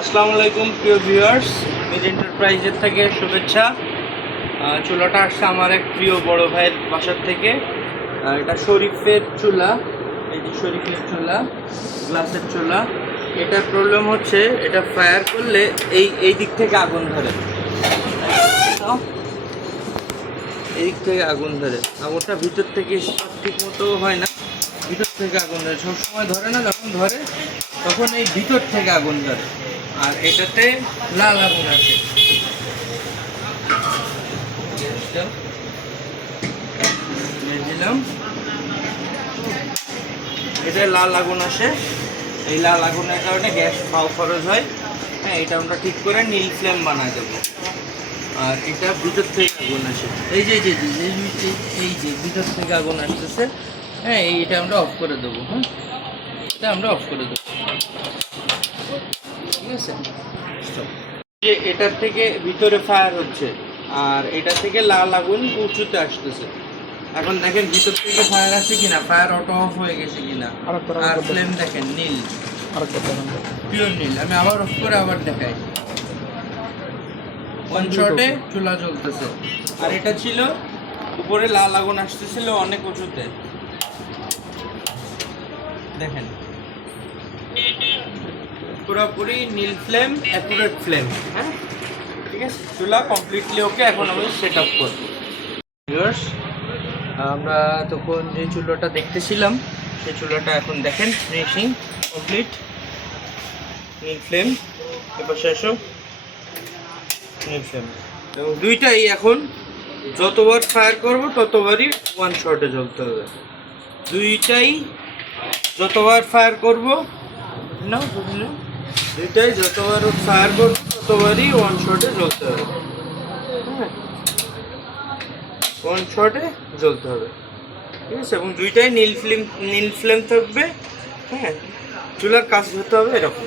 আসসালামু আলাইকুম প্রিয় ভিউয়ার্স, মিজ এন্টারপ্রাইজের থেকে শুভেচ্ছা। চুলাটা আসছে আমার এক প্রিয় বড় ভাইয়ের বাসার থেকে। এটা শরীফের চুলা, এই যে শরীফের চুলা, গ্লাসের চুলা। এটার প্রবলেম হচ্ছে এটা ফায়ার করলে এই দিক থেকে আগুন ধরে, এই দিক থেকে আগুন ধরে। আগুনটা ভিতর থেকে ঠিক মতো হয় না, ভিতর থেকে আগুন ধরে। সবসময় ধরে না, যখন ধরে তখন এই ভিতর থেকে আগুন ধরে। আর এটাতে লাল আগুন আছে, দিলাম এটা লাল আগুন আসে। এই লাল আগুনের কারণে গ্যাস খাওয়া খরচ হয়। হ্যাঁ, এটা আমরা ঠিক করে নীল ফ্লেম বানায় দেবো। আর এটা ভিতর থেকে আগুন আসে, এই যে এই যে ভিতর থেকে আগুন আসতেছে। হ্যাঁ, এটা আমরা অফ করে দেবো। হ্যাঁ, এটা আমরা অফ করে দেবো, ঠিক আছে। যে এটার থেকে ভিতরে ফায়ার হচ্ছে আর এটা থেকে লাল আগুন উঁচুতে আসতেছে। এখন দেখেন ভিতর থেকে ফায়ার আসছে কিনা, ফায়ার অটো অফ হয়ে গেছে কিনা। আর ফ্লেম দেখেন নীল, পিওর নীল। আমি আবার অফ করে আবার দেখাই, ওয়ান শটে চুলা জ্বলতেছে। আর এটা ছিল উপরে লাল আগুন আসতেছিল অনেক উঁচুতে, দেখেন পুরোপুরি নীল ফ্লেম, অ্যাকুরেট ফ্লেম। হ্যাঁ, ঠিক আছে, চুলা কমপ্লিটলি ওকে। এখন আমি সেট আপ করবো। ভিউয়ার্স, আমরা তখন যে চুলাটা দেখতেছিলাম সেই চুলাটা এখন দেখেন ফিনিশিং কমপ্লিট, নীল ফ্লেম। এবার শেষ নীল ফ্লেম, এবং দুইটাই এখন যতবার ফায়ার করবো ততবারই ওয়ান শটে জ্বলতে হবে। দুইটাই যতবার ফায়ার করবো না, দুইটাই যতবার ফায়ার করবো ততবারই ওয়ান শটে জ্বলতে হবে। হ্যাঁ, ওয়ান শটে জ্বলতে হবে, ঠিক আছে। এবং দুইটাই নীল ফ্লেম থাকবে। হ্যাঁ, চুলার কাজ হতে হবে এরকম।